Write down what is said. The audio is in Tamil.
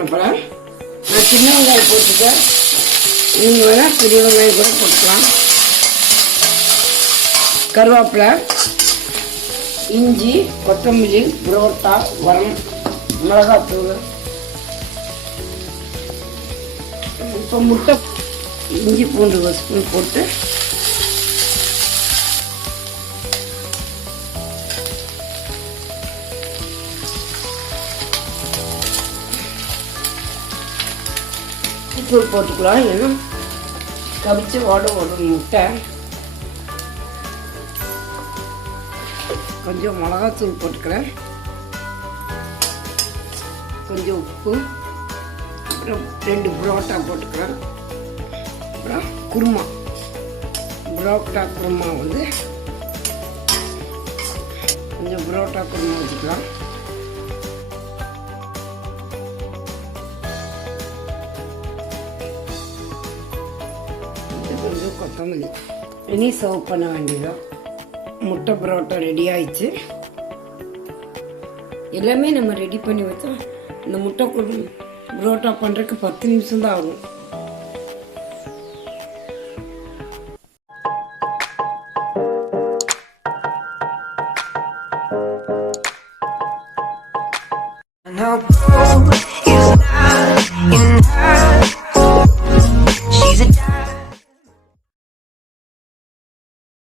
பண்ண போகிறேன். நான் சின்ன வெங்காயம் போட்டுட்டேன், நீங்கள் வேணால் பெரிய வெங்காயம் கூட போட்டுக்கலாம். கருவேப்பிலை, இஞ்சி, கொத்தமல்லி, புரோட்டா, உரம், மிளகாத்தூள். இப்போ முட்டை, இஞ்சி பூண்டு ஒரு ஸ்பூன் போட்டு தூள் போட்டுக்கலாம். ஏன்னா கவிச்சு ஓடும் முட்டை. கொஞ்சம் மிளகாத்தூள் போட்டுக்கிறேன், கொஞ்சம் உப்பு, அப்புறம் 2 புரோட்டா போட்டுக்கிறேன். அப்புறம் குருமா, புரோட்டா குருமா வந்து கொஞ்சம் புரோட்டா குருமா வச்சுக்கலாம். கொஞ்சம் கொத்தமல்லி. இனி சர்வ் பண்ண வேண்டியதான். முட்டை பரோட்டா ரெடி ஆயிடுச்சு. எல்லாமே நம்ம ரெடி பண்ணி வச்சா இந்த முட்டை பரோட்டா பண்ணுறதுக்கு 10 நிமிஷம் தான் ஆகும். Now